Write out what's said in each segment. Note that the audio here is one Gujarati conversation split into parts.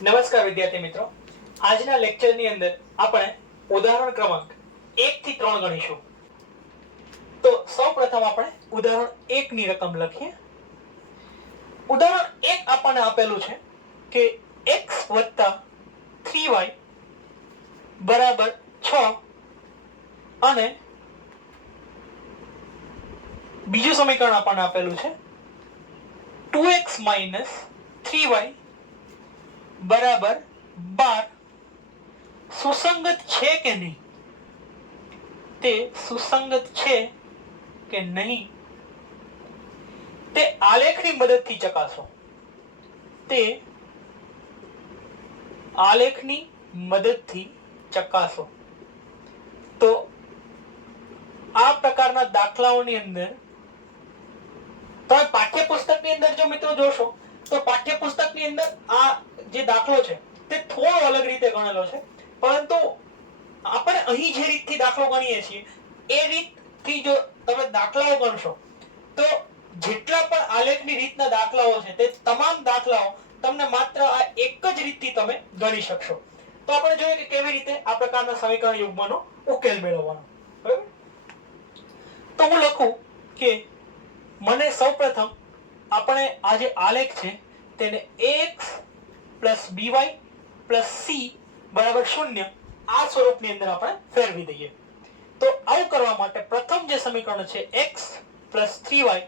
નમસ્કાર વિદ્યાર્થી મિત્રો, આજના લેક્ચરની અંદર આપણે ઉદાહરણ ક્રમાંક 1 થી 3 ગણીશું. તો સૌપ્રથમ આપણે ઉદાહરણ 1 ની રકમ લખીએ. ઉદાહરણ 1 આપણને આપેલું છે કે x + 3y બરાબર 6 અને બીજું સમીકરણ આપણને આપેલું છે 2x - 3y બરાબર 12 સુસંગત છે કે નહીં, તે સુસંગત છે કે નહીં તે આલેખની મદદથી ચકાસો. તે આલેખની મદદથી ચકાસો. તો આ પ્રકારના દાખલાઓની અંદર તમે પાઠ્યપુસ્તકની અંદર જો મિત્રો જોશો તો પાઠ્યપુસ્તકની અંદર આ જે દાખલો છે તે થોડો અલગ રીતે ગણેલો છે, પરંતુ આપણે અહીં જે રીતથી દાખલો ગણીએ છીએ એ રીતથી જો તમે દાખલાઓ ગણશો તો જેટલા પણ આલેખની રીતના દાખલાઓ છે તે તમામ દાખલાઓ તમને માત્ર આ એક જ રીતથી તમે ગણી શકશો. તો આપણે જોઈએ કે કેવી રીતે આ પ્રકારના સમીકરણ યુગ્મનો ઉકેલ મેળવવાનો. બરાબર, તો હું લખું કે મને સૌપ્રથમ આપણે આ જે આલેખ છે તેને ax + by + c બરાબર 0 આ સ્વરૂપની અંદર આપણે ફેરવી દઈએ. તો આવું કરવા માટે પ્રથમ જે સમીકરણ છે x + 3y,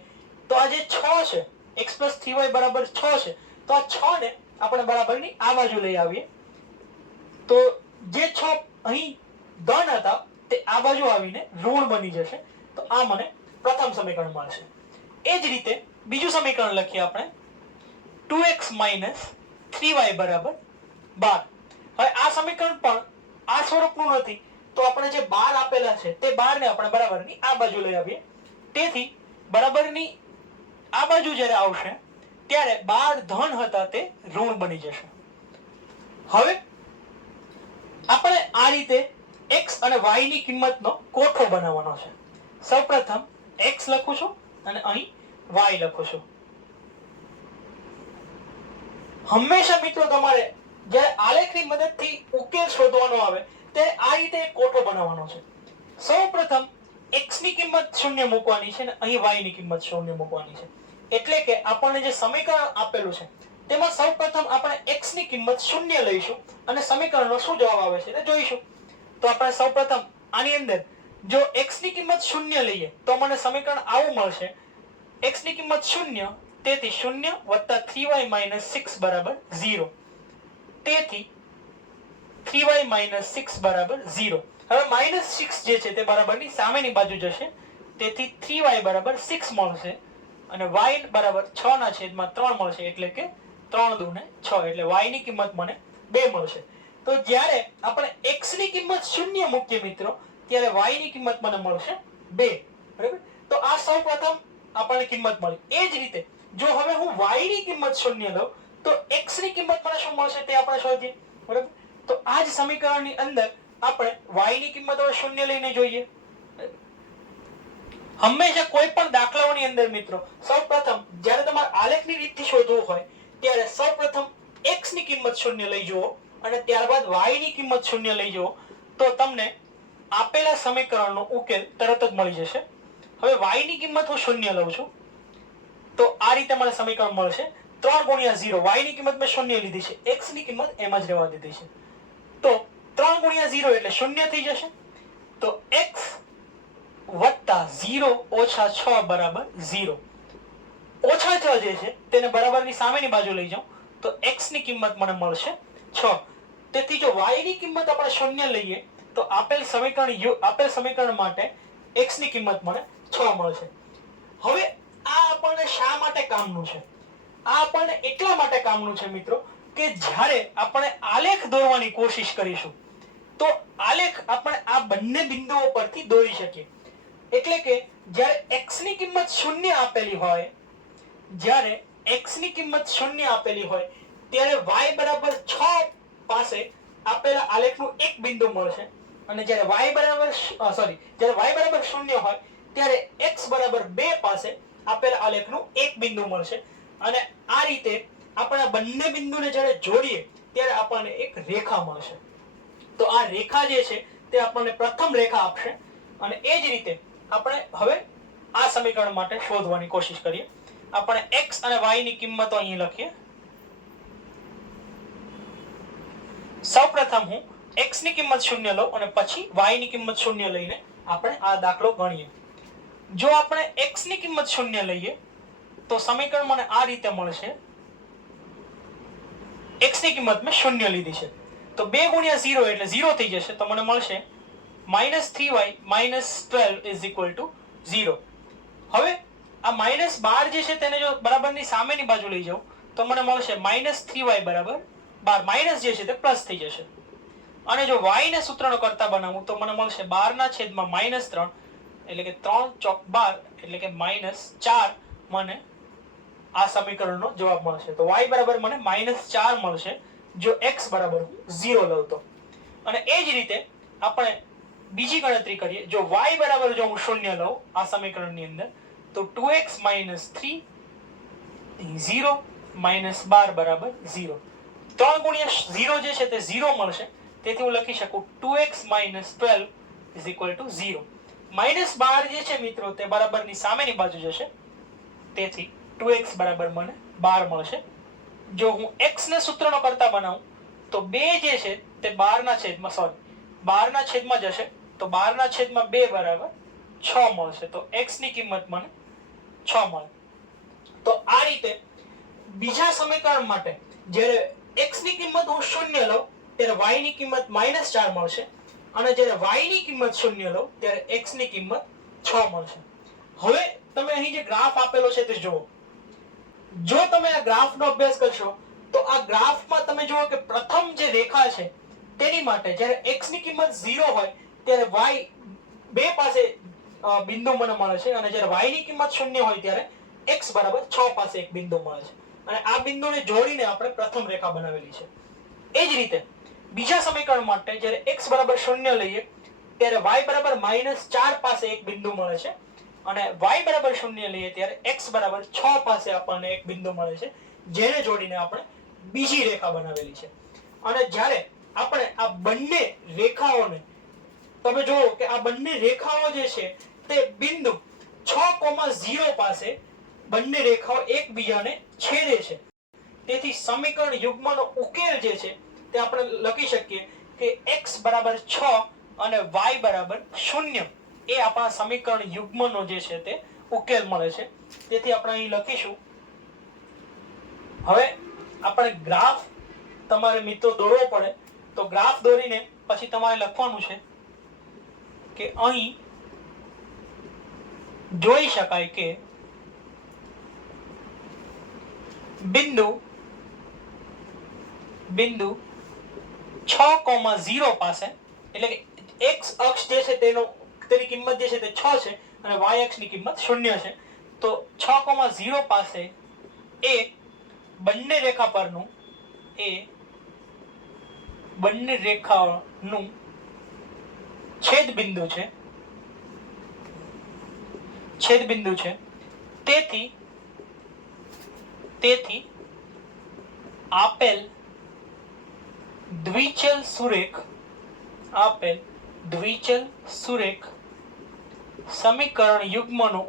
તો આ જે 6 છે x + 3y બરાબર 6 છે, તો આ 6 ને આપણે બરાબરની આ બાજુ લઈ આવીએ. તો જે 6 અહીં ધન હતા તે આ બાજુ આવીને ઋણ બની જશે. તો આ મને પ્રથમ સમીકરણ મળશે. એ જ રીતે બીજું સમીકરણ લખીએ આપણે 2x - 3y બરાબર 12. હવે આ સમીકરણ પણ આ સ્વરૂપનું નથી, તો આપણે જે 12 આપેલા છે તે 12 ને આપણે બરાબરની આ બાજુ લઈ આવીએ. તેથી બરાબરની આ બાજુ જ્યારે આવશે ત્યારે 12 ધન હતા તે ઋણ બની જશે. હવે આપણે આ રીતે x અને y ની કિંમતનો કોઠો બનાવવાનો છે. સૌપ્રથમ x લખું છું અને અહીં y લખું છું. હંમેશા મિત્રો તમારે જ્યારે આલેખની મદદથી ઉકેલ શોધવાનો આવે ત્યારે આ રીતે એક કોઠો બનાવવાનો છે. સૌપ્રથમ x ની કિંમત 0 મૂકવાની છે અને અહીં y ની કિંમત 0 મૂકવાની છે. એટલે કે આપણને જે સમીકરણ આપેલું છે તેમાં સૌપ્રથમ આપણે x ની કિંમત 0 લઈશું અને સમીકરણનો શું જવાબ આવે છે તે જોઈશું. તો આપણે સૌપ્રથમ આની અંદર જો x ની કિંમત 0 લઈએ તો મને સમીકરણ આવું મળશે: x ની કિંમત 0, તેથી 0 + 3y - 6 બરાબર 0. તેથી 3y - 6 બરાબર 0. હવે -6 જે છે તે બરાબરની સામેની બાજુ જશે, તેથી 3y બરાબર 6 મળશે અને y બરાબર 6/3 મળશે. એટલે કે 3 દુ ને 6, એટલે y ની કિંમત મને 2 મળશે. તો જ્યારે આપણે x ની કિંમત 0 મૂકીએ મિત્રો ત્યારે y ની કિંમત મને મળશે 2. બરાબર, તો આ સૌપ્રથમ આપણને કિંમત મળી. એ જ રીતે જો હવે હું y ની કિંમત 0 લઉં તો x ની કિંમત મને શું મળશે તે આપણે શોધીએ. બરાબર, તો આ જ સમીકરણની અંદર આપણે y ની કિંમત હવે 0 લઈને જોઈએ. હંમેશા કોઈ પણ દાખલાઓની અંદર મિત્રો સૌપ્રથમ જ્યારે તમારે આલેખની રીતથી શોધવું હોય ત્યારે સૌપ્રથમ x ની કિંમત 0 લઈ જુઓ અને ત્યારબાદ y ની કિંમત 0 લઈ જુઓ, તો તમને આપેલા સમીકરણનો ઉકેલ તરત જ મળી જશે. હવે y ની કિંમત હું 0 લઉં છું તો આ રીતે મને સમીકરણ મળશે 3 × 0. y ની કિંમત મેં 0 લીધી છે, x ની કિંમત એમ જ રહેવા દીધી છે. તો 3 × 0 એટલે 0 થઈ જશે. તો x + 0 - 6 બરાબર 0. -6 જે છે તેને બરાબરની સામેની બાજુ લઈ જાઉં તો x ની કિંમત મને મળશે 6. તેથી જો y ની કિંમત આપણે 0 લઈએ તો આપેલ સમીકરણ માટે x ની કિંમત મને 6 મળશે. હવે આ આપણને શા માટે કામનું છે? આ આપણને એટલા માટે કામનું છે મિત્રો કે જ્યારે આપણે આલેખ દોરવાની કોશિશ કરીશું તો આલેખ આપણે આ બંને બિંદુઓ પરથી દોરી શકીએ. એટલે કે જ્યારે x ની કિંમત 0 આપેલી હોય, જ્યારે x ની કિંમત 0 આપેલી હોય ત્યારે y બરાબર 6 પાસે આપેલા આલેખનું એક બિંદુ મળશે અને જ્યારે y બરાબર 0 હોય ત્યારે x બરાબર 2 પાસે આપેલા આલેખનું એક બિંદુ મળશે. અને આ રીતે આપણે બંને બિંદુને જ્યારે જોડીએ ત્યારે આપણને એક રેખા મળશે. તો આ રેખા જે છે તે આપણને પ્રથમ રેખા આપશે અને એ જ રીતે આપણે હવે આ સમીકરણ માટે શોધવાની કોશિશ કરીએ. આપણે x અને y ની કિંમતો અહીં લખીએ. સૌપ્રથમ હું x ની કિંમત 0 લઉં અને પછી y ની કિંમત 0 લઈને આપણે આ દાખલો ગણીએ. જો આપણે x ની કિંમત 0 લઈએ તો સમીકરણ મને આ રીતે મળશે. x ની કિંમત મેં 0 લીધી છે તો 2 ગુણ્યા 0 એટલે 0 થઈ જશે તો મને મળશે -3y - 12 = 0. હવે આ -12 જે છે તેને જો બરાબરની સામેની બાજુ લઈ જાઉં તો મને મળશે -3y = 12. માઈનસ જે છે તે પ્લસ થઈ જશે અને જો y ને સૂત્રનો કરતા બનાવું તો મને મળશે 12/-3 એટલે કે 3 ચોક 12 એટલે કે -4 મને આ સમીકરણનો જવાબ મળશે. તો y બરાબર મને -4 મળશે જો x બરાબર 0 લઉં તો. અને એ જ રીતે આપણે બીજી ગણતરી કરીએ. જો y બરાબર જો હું 0 લઉં આ સમીકરણની અંદર તો 2x - 3 0 -12 બરાબર 0. 3 ગુણ્યા 0 જે છે તે 0 મળશે તેથી હું લખી શકું 2x - 12 = 0. -12 જે છે મિત્રો તે બરાબરની સામેની બાજુ જશે તેથી 2x બરાબર મને 12 મળશે. જો હું x ને સૂત્રનો કરતા બનાવું તો 2 જે છે તે 12/છેદમાં જશે તો 12/2 બરાબર 6 મળશે. તો x ની કિંમત મને 6 મળે. તો આ રીતે બીજા સમીકરણ માટે જ્યારે x ની કિંમત હું 0 લઉં ત્યારે y ની કિંમત -4 મળશે અને જ્યારે y ની કિંમત 0 લઉં ત્યારે x ની કિંમત 6 મળશે. હવે તમે અહીં જે ગ્રાફ આપેલો છે તે જુઓ. જો તમે આ ગ્રાફનો અભ્યાસ કરશો તો આ ગ્રાફમાં તમે જુઓ કે પ્રથમ જે રેખા છે તેની માટે જ્યારે x ની કિંમત 0 હોય ત્યારે y બે પાસે બિંદુ મને મળે છે અને જ્યારે y ની કિંમત 0 હોય ત્યારે x બરાબર 6 પાસે એક બિંદુ મળે છે અને આ બિંદુને જોડીને આપણે પ્રથમ રેખા બનાવેલી છે. એ જ રીતે બીજા સમીકરણ માટે જ્યારે x બરાબર 0 લઈએ ત્યારે y બરાબર -4 પાસે એક બિંદુ મળે છે અને y બરાબર 0 લઈએ ત્યારે x બરાબર 6 પાસે આપણને એક બિંદુ મળે છે જેને જોડીને આપણે બીજી રેખા બનાવેલી છે. અને જ્યારે આપણે આ બંને રેખાઓને તમે જુઓ કે આ બંને રેખાઓ જે છે તે બિંદુ 6,0 પાસે બંને રેખાઓ એકબીજાને છેદે છે. તેથી સમીકરણ યુગ્મનો ઉકેલ જે છે તે આપણે લખી શકીએ કે x બરાબર 6 અને y બરાબર 0 એ આપણા સમીકરણ યુગ્મનો જે છે તે ઉકેલ મળે છે. તેથી આપણે અહીં લખીશું. હવે આપણે ગ્રાફ તમારે મિત્રો દોરવો પડે તો ગ્રાફ દોરીને પછી તમારે લખવાનું છે કે અહીં જોઈ શકાય કે બિંદુ 6,0 પાસે એટલે કે x અક્ષ જે છે તેની કિંમત જે છે તે 6 છે અને y અક્ષની કિંમત 0 છે. તો 6,0 પાસે એ બંને રેખા પરનું છેદ બિંદુ છે. તેથી આપેલ દ્વિચલ સુરેખ સમીકરણ યુગ્મનો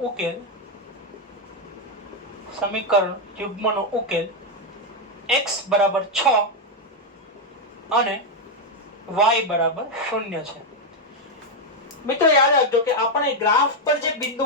ઉકેલ x બરાબર 6 અને y બરાબર 0 છે. મિત્રો યાદ રાખજો કે આપણે ગ્રાફ પર જે બિંદુ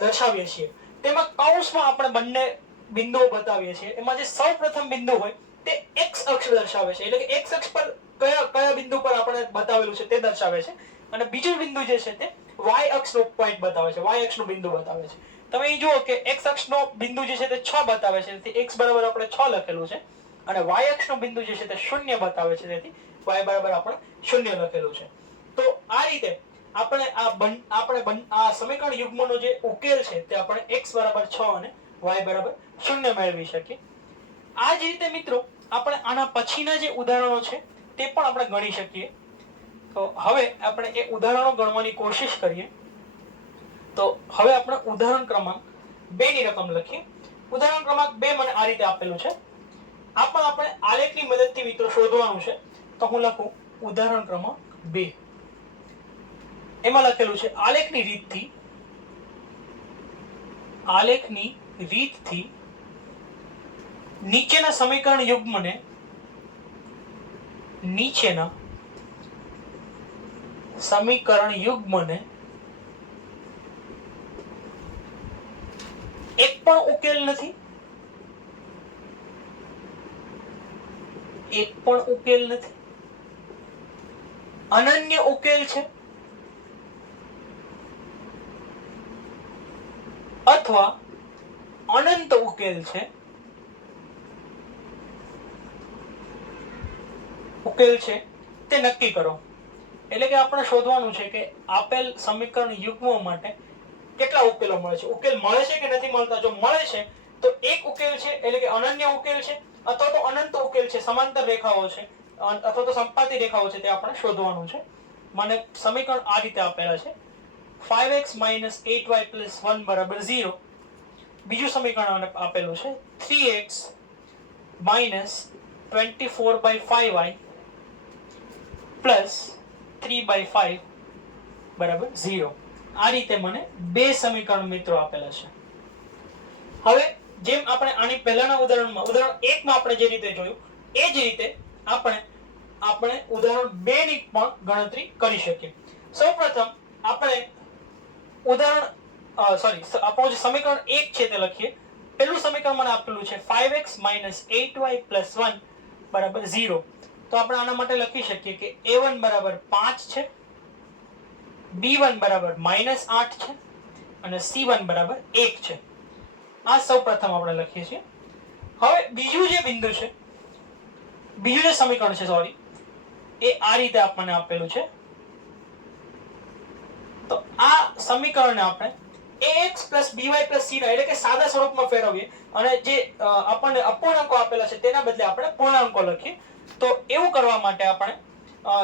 દર્શાવીએ છીએ તેમાં કૌંસમાં આપણે બંને બિંદુઓ બતાવીએ છીએ. એમાં જે સૌપ્રથમ બિંદુ હોય તે x અક્ષ દર્શાવે છે એટલે કે x અક્ષ પર કયા બિંદુ પર આપણે બતાવેલું છે તે દર્શાવે છે અને બીજું બિંદુ જે છે તે y અક્ષનો પોઈન્ટ બતાવે છે, y અક્ષનું બિંદુ બતાવે છે. તમે અહીં જુઓ કે x અક્ષનો બિંદુ જે છે તે 6 બતાવે છે તેથી x બરાબર આપણે 6 લખેલું છે અને y અક્ષનું બિંદુ જે છે તે 0 બતાવે છે તેથી y બરાબર આપણે 0 લખેલું છે. તો આ રીતે આપણે આ સમીકરણ યુગ્મનો જે ઉકેલ છે તે આપણે x બરાબર 6 અને y બરાબર 0 મેળવી શકીએ. આ જ રીતે મિત્રો આપણે આના પછીના જે ઉદાહરણો છે તે પણ આપણે ગણી શકીએ. તો હવે આપણે એ ઉદાહરણો ગણવાની કોશિશ કરીએ. તો હવે આપણે ઉદાહરણ ક્રમાંક 2 ની રકમ લખીએ. ઉદાહરણ ક્રમાંક 2 મને આ રીતે આપેલું છે. આ પણ આપણે આલેખની મદદથી મિત્રો શોધવાનું છે. તો હું લખું ઉદાહરણ ક્રમાંક 2. એમાં લખેલું છે આલેખની રીતથી નીચેના સમીકરણ યુગ્મને એક પણ ઉકેલ નથી, અનન્ય ઉકેલ છે અથવા અનંત ઉકેલ છે, તે નક્કી કરો. એટલે કે આપણે શોધવાનું છે કે આપેલ સમીકરણ યુગ્મો માટે કેટલા ઉકેલો મળે છે. ઉકેલ મળે છે કે નથી મળતા. જો મળે છે તો એક ઉકેલ છે એટલે કે અનન્ય ઉકેલ છે, અથવા તો અનંત ઉકેલ છે, સમાંતર રેખાઓ છે અથવા તો સંપાતી રેખાઓ છે, તે આપણે શોધવાનું છે. મને સમીકરણ આ રીતે આપેલા છે 5x - 8y + 1 = 0. બીજું સમીકરણ આપેલું છે 3x - 24/5y + 3/5 = 0. આ રીતે મને બે સમીકરણ મિત્રો આપેલા છે. હવે જેમ આપણે આની પહેલાના ઉદાહરણમાં ઉદાહરણ 1 માં આપણે જે રીતે જોયું એ જ રીતે આપણે ઉદાહરણ 2 ની પણ ગણતરી કરી શકીએ. સૌપ્રથમ આપણે આપણું જે સમીકરણ 1 છે તે લખીએ. પહેલું સમીકરણ મને આપેલું છે 5x - 8y + 1 = 0. તો આપણે આના માટે લખી શકીએ કે a1 = 5 છે, b1 = -8 છે અને c1 = 1 છે. આ સૌપ્રથમ આપણે લખીએ છીએ. હવે બીજું જે સમીકરણ છે એ આ રીતે આપણને આપેલું છે. તો આ સમીકરણને આપણે ax + by + c એટલે કે સાદા સ્વરૂપમાં ફેરવીએ અને જે આપણને અપૂર્ણાંકો આપેલા છે તેના બદલે આપણે પૂર્ણાંકો લખીએ. તો એવું કરવા માટે આપણે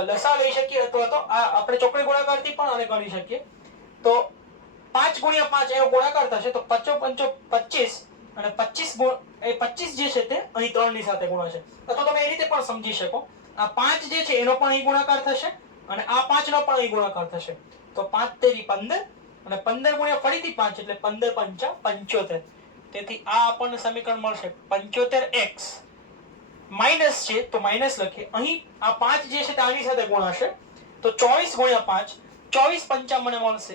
લસા લઈ શકીએ અથવા તો આપણે ચોકડી ગુણાકારથી પણ આને ગણી શકીએ. તો 5 × 5 એનો ગુણાકાર થશે તો 5 × 5 = 25 અને 25 જે છે તે અહીં 3 ની સાથે ગુણાશે. અથવા તમે એ રીતે પણ સમજી શકો, આ 5 જે છે એનો પણ અહીં ગુણાકાર થશે અને આ 5 નો પણ અહીં ગુણાકાર થશે. તો 5 તેરી 15 અને 15 ગુણ્યા ફરીથી 5 એટલે 15 × 5 = 75. તેથી આ આપણને સમીકરણ મળશે 75x માઈનસ છે તો માઈનસ લખીએ. અહીં આ 5 જે છે તે આની સાથે ગુણાશે તો 24 × 5 24 × 5 મને મળશે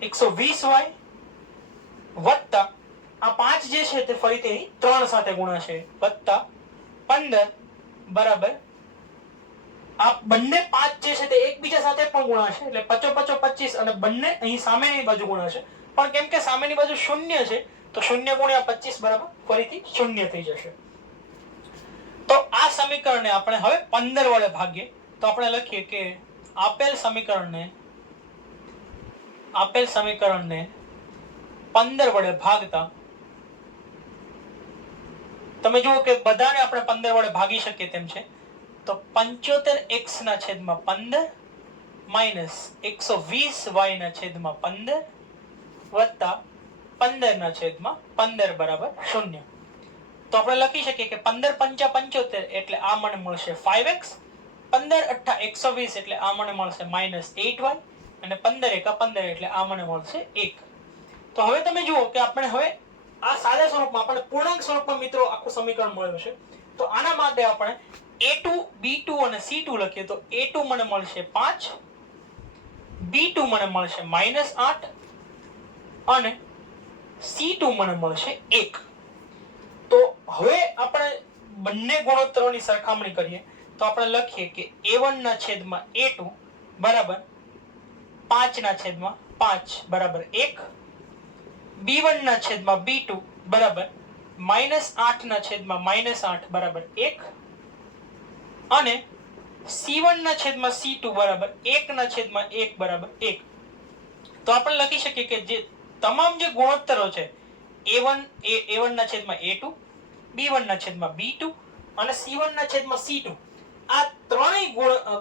120y વત્તા આ 5 જે છે તે ફરીથી અહીં 3 સાથે ગુણાશે વત્તા 15 બરાબર આ બંને 5 જે છે તે એકબીજા સાથે પણ ગુણાશે એટલે 5 × 5 = 25 અને બંને અહીં સામેની બાજુ ગુણાશે. પણ કેમ કે સામેની બાજુ 0 છે તો 0 × 25 બરાબર ફરીથી 0 થઈ જશે. તો આ સમીકરણને આપણે હવે 15 વડે ભાગીએ તો આપણે લખીએ કે આપેલ સમીકરણને 15 વડે ભાગતા તમે જુઓ કે બધાને આપણે 15 વડે ભાગી શકીએ તેમ છે. તો 75x / 15 -120y / 15 વત્તા 15 / 15 = 0. તો આપણે લખી શકીએ કે 15 × 5 = 75 એટલે આ મને મળશે 5x, 15 × 8 = 120 એટલે આ મને મળશે -8y અને 15 × 1 = 15 એટલે આ મને મળશે 1. તો હવે તમે જુઓ કે આપણે હવે આ સાદા સ્વરૂપમાં આપણે પૂર્ણાંક સ્વરૂપમાં મિત્રો આખું સમીકરણ મળ્યું છે. તો આના માટે આપણે a2 b2 અને c2 લખીએ તો a2 મને મળશે 5, b2 મને મળશે -8 અને c2 મને મળશે 1. તો હવે આપણે બંને ગુણોત્તરોની સરખામણી કરીએ તો આપણે લખીએ કે a1 / a2 બરાબર 5/5 બરાબર 1, b1 / b2 બરાબર -8/8 બરાબર 1 અને c1 / c2 બરાબર 1/1 બરાબર 1. તો આપણે લખી શકીએ કે જે તમામ જે ગુણોત્તરો છે a1 / a2, b1 / b2 અને c1 / c2 આ ત્રણેય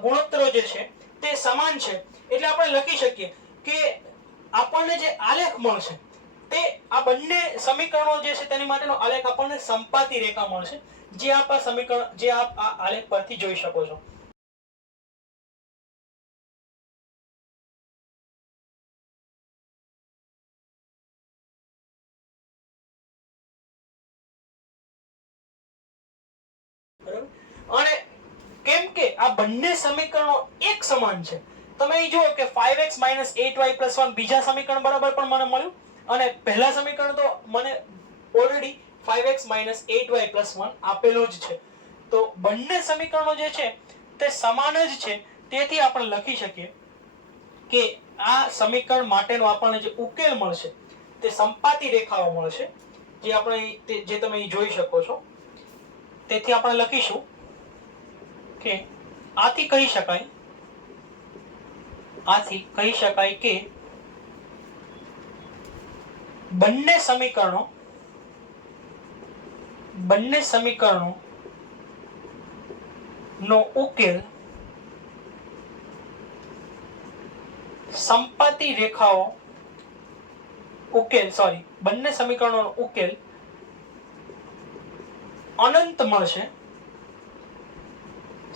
ગુણોત્તરો જે છે તે સમાન છે. એટલે આપણે લખી શકીએ કે આપણને જે આલેખ મળશે તે આ બંને સમીકરણો જે છે તેની માટેનો આલેખ આપણને સંપાતી રેખા મળશે, જે આપ આ સમીકરણ જે આપ આ આલેખ પરથી જોઈ શકો છો. અને કેમ કે આ બંને સમીકરણો એક સમાન છે, તમે અહીં જુઓ કે 5x - 8y + 1 બીજા સમીકરણ બરાબર પણ મને મળ્યું, અને પહેલા સમીકરણ તો મને ઓલરેડી 5x - 8y + 1 આપેલું જ છે. તો બંને સમીકરણો જે છે તે સમાન જ છે, તેથી આપણે લખી શકીએ કે આ સમીકરણ માટેનો આપણને જે ઉકેલ મળશે તે સંપાતી રેખાઓ મળશે, જે આપણે જે તમે અહીં જોઈ શકો છો. તેથી આપણે લખીશું કે આથી કહી શકાય કે બંને સમીકરણો નો ઉકેલ સંપાતી રેખાઓ બંને સમીકરણોનો ઉકેલ અનંત મળશે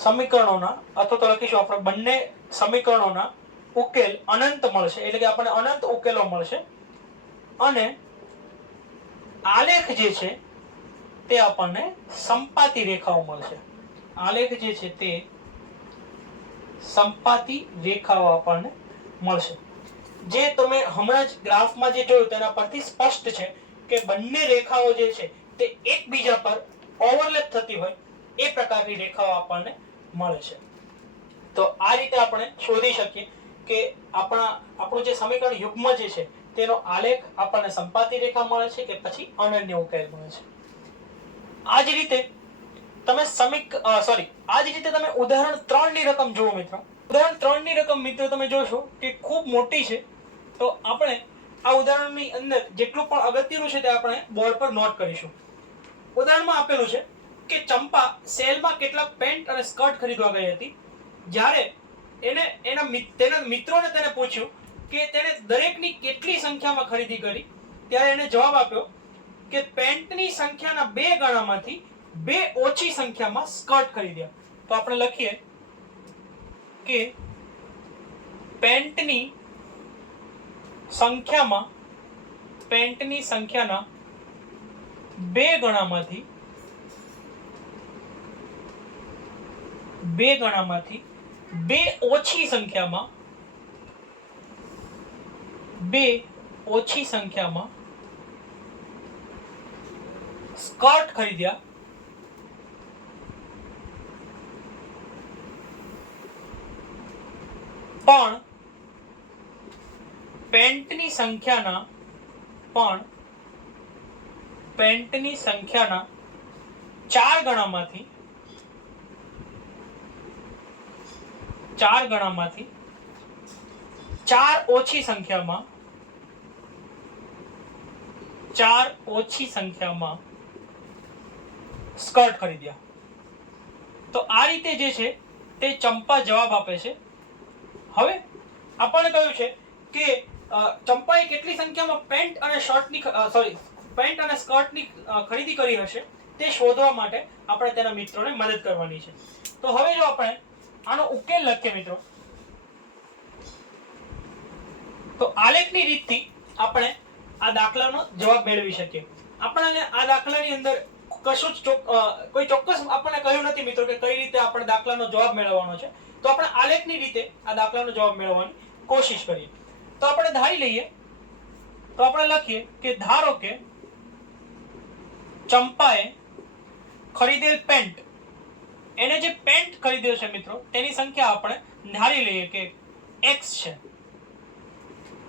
સમીકરણોના, અથવા તો લખીશું આપણે બંને સમીકરણોના ઉકેલ અનંત મળશે, એટલે કે આપણને અનંત ઉકેલો મળશે, અને આલેખ જે છે તે આપણને સંપાતી રેખાઓ મળશે. આલેખ જે છે તે સંપાતી રેખાઓ આપણને મળશે, જે તમે હમણાં જ ગ્રાફમાં જે જોયું તેના પરથી સ્પષ્ટ છે કે બંને રેખાઓ જે છે તે એકબીજા પર ઓવરલેપ થતી હોય એ પ્રકારની રેખાઓ આપણને મળે છે. તો આ રીતે આપણે શોધી શકીએ કે આપણું જે સમીકરણ યુગ્મ જે છે તેનો આલેખ આપણને સંપાતી રેખા મળે છે કે પછી અનન્ય ઉકેલ મળે છે. આ જ રીતે તમે ઉદાહરણ 3 ની રકમ જુઓ મિત્રો. ઉદાહરણ 3 ની રકમ મિત્રો તમે જોશો કે ખૂબ મોટી છે. તો આપણે આ ઉદાહરણની અંદર જેટલું પણ અગત્યનું છે તે આપણે બોર્ડ પર નોટ કરીશું. ઉદાહરણમાં આપેલું છે કે ચંપા સેલમાં કેટલાક પેન્ટ અને સ્કર્ટ ખરીદવા ગઈ હતી. જ્યારે તેના મિત્રોને તેને પૂછ્યું કે તેણે દરેકની કેટલી સંખ્યામાં ખરીદી કરી, ત્યારે એને જવાબ આપ્યો કે પેન્ટની સંખ્યાના 2 ગણામાંથી 2 ઓછી સંખ્યામાં સ્કર્ટ ખરીદ્યા. તો આપણે લખીએ કે પેન્ટની સંખ્યાના 2 ગણામાંથી 2 ઓછી સંખ્યામાં સ્કર્ટ ખરીદ્યા. પણ પેન્ટની સંખ્યાના 4 ગણામાંથી 4 ઓછી સંખ્યામાં સ્કર્ટ ખરીદ્યા. તો આ રીતે જે છે તે ચંપા જવાબ આપે છે. હવે આપણને કહ્યું છે કે ચંપાએ કેટલી સંખ્યામાં પેન્ટ અને સ્કર્ટની ખરીદી કરી હશે તે શોધવા માટે આપણે તેના મિત્રોને મદદ કરવાની છે. તો હવે જો આપણે આનો ઉકેલ લખીએ મિત્રો, તો આલેખની રીતથી આપણે આ દાખલાનો જવાબ મેળવી શકીએ. આપણને આ દાખલાની અંદર કોઈ ચોક્કસ આપણને કહ્યું નથી મિત્રો કે કઈ રીતે આપણે દાખલાનો જવાબ મેળવવાનો છે. તો આપણે આલેખની રીતે આ દાખલાનો જવાબ મેળવવાની કોશિશ કરીએ. તો આપણે ધારી લઈએ, તો આપણે લખીએ કે ધારો કે ચંપાએ ખરીદેલ પેન્ટ, એને જે પેન્ટ ખરીદ્યો છે મિત્રો તેની સંખ્યા આપણે ધારી લઈએ કે x છે,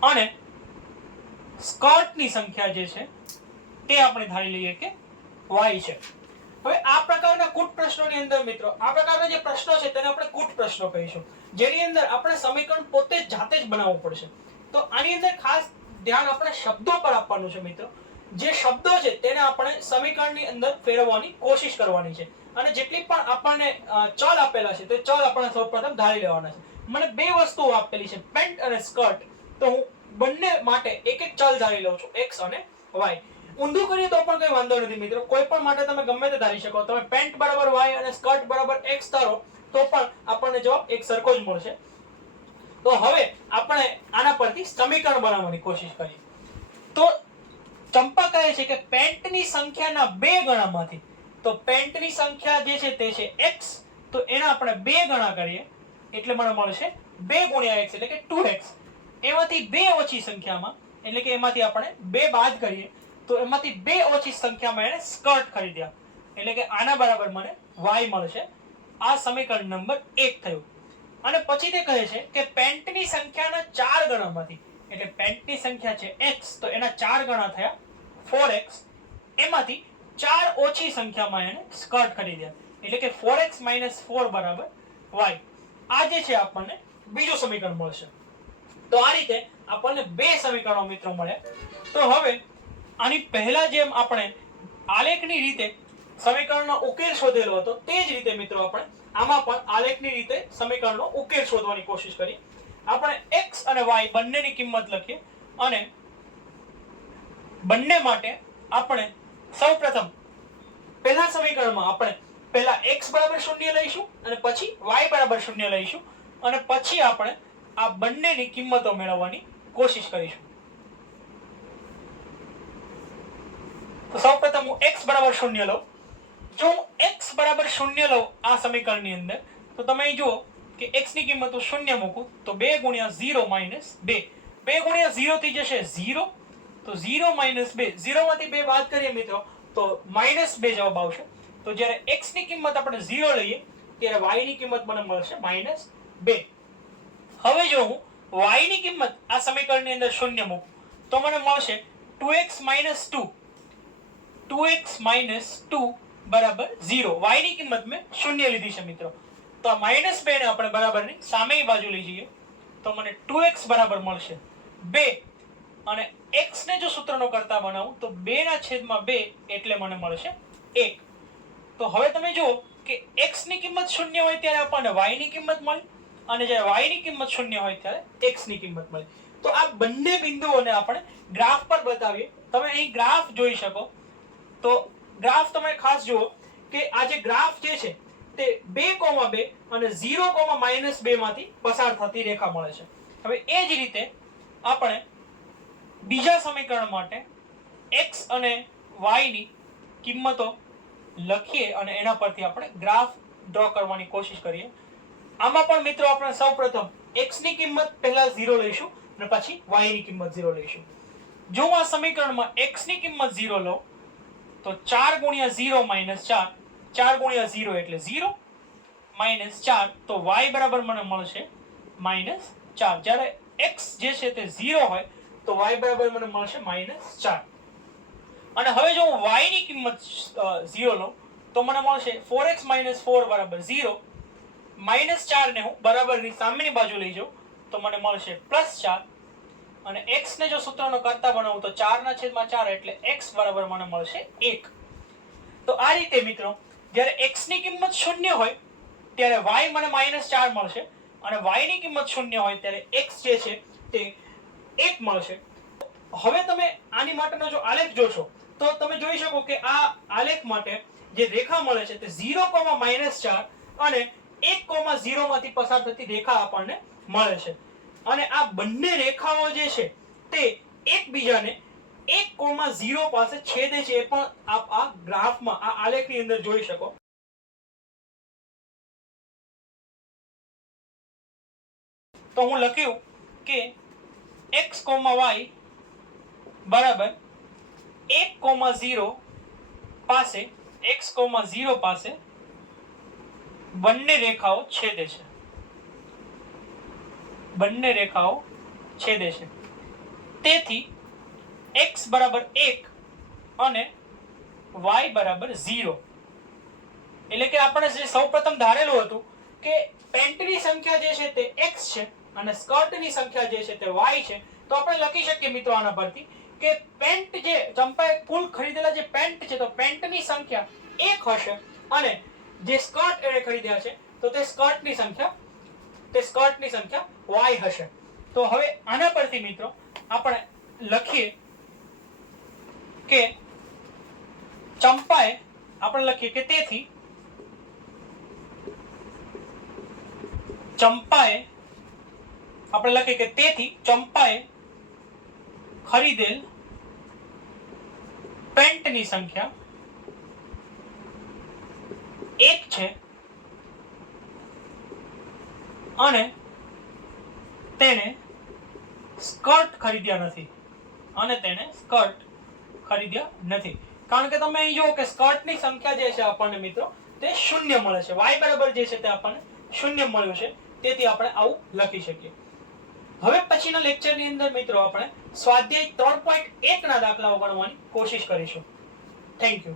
અને સ્કર્ટની સંખ્યા જે છે તે આપણે ધારી લઈએ કે y છે. હવે આ પ્રકારના કૂટ પ્રશ્નોની અંદર મિત્રો, આ પ્રકારના જે પ્રશ્નો છે તેને આપણે કૂટ પ્રશ્નો કહીશું, જેની અંદર આપણે સમીકરણ પોતે જાતે જ બનાવવું પડશે. તો આની અંદર ખાસ ધ્યાન આપણે શબ્દો પર આપવાનું છે મિત્રો. જે શબ્દો છે તેને આપણે સમીકરણની અંદર ફેરવવાની કોશિશ કરવાની છે, અને જેટલી પણ આપણને ચલ આપેલા છે તે ચલ આપણે સૌપ્રથમ ધારી લેવાના છે. મને 2 વસ્તુઓ આપેલી છે, પેન્ટ અને સ્કર્ટ. તો હું બંને માટે એક એક ચલ ધારી લઉં છું, x અને y. ઊંધું કરીએ તો પણ કઈ વાંધો નથી મિત્રો, કોઈ પણ માટે તમે ગમે તે ધારી શકો. તમે પેન્ટ બરાબર y અને સ્કર્ટ બરાબર x ધારો તો પણ આપણને જવાબ એક સરખો જ મળશે. તો હવે આપણે આના પરથી સમીકરણ બનાવવાની કોશિશ કરીએ. તો ચંપા કહે છે કે પેન્ટની સંખ્યાના 2 ગણામાંથી, તો પેન્ટની સંખ્યા જે છે તે છે x, તો એના આપણે 2 ગણા કરીએ એટલે મને મળશે 2 ગુણ્યા x એટલે કે 2x. એમાંથી 2 ઓછી સંખ્યામાં એટલે કે એમાંથી આપણે 2 બાદ કરીએ તો એમાંથી 2 ઓછી સંખ્યામાં એને સ્કર્ટ ખરીદ્યા એટલે કે આના બરાબર મને y મળશે. આ સમીકરણ નંબર 1 થયું. અને પછી તે કહે છે કે પેન્ટની સંખ્યાના 4 ગણામાંથી, એટલે પેન્ટની સંખ્યા છે x તો એના 4 ગણા થયા 4x, એમાંથી 4 ઓછી સંખ્યામાં એને સ્કર્ટ ખરીદ્યા એટલે કે 4x - 4 બરાબર y. આ જે છે આપણને બીજું સમીકરણ મળશે. તો આ રીતે આપણને 2 સમીકરણો મિત્રો મળ્યા. તો હવે આની પહેલા જેમ આપણે આલેખની રીતે સમીકરણનો ઉકેલ શોધેલો હતો તે જ રીતે મિત્રો આપણે આમાં પણ આલેખની રીતે સમીકરણનો ઉકેલ શોધવાની કોશિશ કરી. આપણે x અને y બંનેની કિંમત લખીએ અને બંને માટે આપણે સૌપ્રથમ પહેલા સમીકરણમાં આપણે પહેલા x બરાબર 0 લઈશું અને પછી y બરાબર 0 લઈશું અને પછી આપણે આ બંનેની કિંમતો મેળવવાની કોશિશ કરીશું. તો સૌપ્રથમ હું x બરાબર 0 લઉં. જો હું x બરાબર 0 લઉં આ સમીકરણની અંદર તો તમે અહીં જુઓ કે x ની કિંમત હું 0 મૂકું તો 2 ગુણ્યા 0 માઇનસ 2, 2 ગુણ્યા 0 થઈ જશે 0, તો 0 માઇનસ 2, 0 માંથી 2 બાદ કરીએ મિત્રો તો માઇનસ 2 જવાબ આવશે. તો જ્યારે x ની કિંમત આપણે 0 લઈએ ત્યારે y ની કિંમત મને મળશે માઇનસ 2. હવે જો હું y ની કિંમત આ સમીકરણની અંદર 0 મૂકું તો મને મળશે 2x - 2, 2x - 2 બરાબર 0. y ની કિંમત મેં 0 લીધી છે મિત્રો. તો આ -2 ને આપણે બરાબરની સામેની બાજુ લઈ જઈએ તો મને 2x બરાબર મળશે 2 અને x ને જો સૂત્રનો કરતા બનાવું તો 2/2 એટલે મને મળશે 1. તો હવે તમે જુઓ કે x ની કિંમત 0 હોય ત્યારે આપણને y ની કિંમત મળી અને જ્યારે y ની કિંમત 0 હોય ત્યારે x ની કિંમત મળી. તો આ બંને બિંદુઓને આપણે ગ્રાફ પર બતાવીએ. તમે અહીં ગ્રાફ જોઈ શકો તો ગ્રાફ તમે ખાસ જુઓ કે આ જે ગ્રાફ જે છે તે 2,2 અને 0,-2 માંથી પસાર થતી રેખા મળે છે. હવે એ જ રીતે આપણે બીજા સમીકરણ માટે x અને y ની કિંમતો લખીએ અને એના પરથી આપણે ગ્રાફ ડ્રો કરવાની કોશિશ કરીએ. આમાં પણ મિત્રો આપણે સૌપ્રથમ x ની કિંમત પહેલા 0 લઈશું અને પછી y ની કિંમત 0 લઈશું. જો આ સમીકરણમાં x ની કિંમત 0 લઉં તો 4 ગુણ્યા 0 માઇનસ 4, 4 ગુણ્યા 0 એટલે 0 માઇનસ 4, તો y બરાબર મને મળશે માઇનસ 4. જ્યારે x જે છે તે 0 હોય તો y બરાબર મને મળશે માઇનસ 4. અને હવે જો હું y ની કિંમત 0 લઉં તો મને મળશે 4x - 4 બરાબર 0, માઇનસ 4 ને હું બરાબરની સામેની બાજુ લઈ જાઉં તો મને મળશે +4 અને x ને જો સૂત્રનો કરતા બનાવું તો 4/4 એટલે x બરાબર મને મળશે 1. તો આ રીતે મિત્રો જ્યારે x ની કિંમત 0 હોય ત્યારે y મને -4 મળશે અને y ની કિંમત 0 હોય ત્યારે x જે છે તે 1 મળશે. હવે તમે આની માટેનો જો આલેખ જોશો તો તમે જોઈ શકો કે આ આલેખ માટે જે રેખા મળે છે તે 0,-4 અને 1,0 માંથી પસાર થતી રેખા આપણને મળે છે. અને આ બંને રેખાઓ જે છે તે એકબીજાને 1,0 પાસે છેદે છે. એ પણ આપ આ ગ્રાફમાં આ આલેખની અંદર જોઈ શકો. તો હું લખ્યું કે x, y બરાબર 1,0 પાસે x, 0 પાસે બંને રેખાઓ છેદે છે. બંને રેખાઓ છેદે છે. તેથી x બરાબર 1 અને y બરાબર 0. એટલે કે આપણે જે સૌપ્રથમ ધારેલું હતું કે પેન્ટની સંખ્યા જે છે તે x છે અને સ્કર્ટની સંખ્યા જે છે તે y છે, તો આપણે લખી શકીએ મિત્રો આના પરથી કે પેન્ટ જે ચંપાએ કુલ ખરીદેલા જે પેન્ટ છે તો પેન્ટની સંખ્યા 1 હશે અને જે સ્કર્ટ એને ખરીદ્યા છે તો તે સ્કર્ટની સંખ્યા y હશે. તો હવે આના પરથી મિત્રો આપણે લખીએ કે ચંપાએ આપણે લખીએ કે તેથી ચંપાએ આપણે લખીએ કે તેથી ચંપાએ ખરીદેલ પેન્ટની સંખ્યા 1 છે અને તેને સ્કર્ટ ખરીદ્યા નથી કારણ કે તમે અહીં જુઓ કે સ્કર્ટની સંખ્યા જે છે આપણને મિત્રો તે શૂન્ય મળે છે. y બરાબર જે છે તે આપણને શૂન્ય મળ્યું છે, તેથી આપણે આવું લખી શકીએ. હવે પછીના લેક્ચરની અંદર મિત્રો આપણે સ્વાધ્યાય 3.1 ના દાખલાઓ ગણવાની કોશિશ કરીશું. Thank you.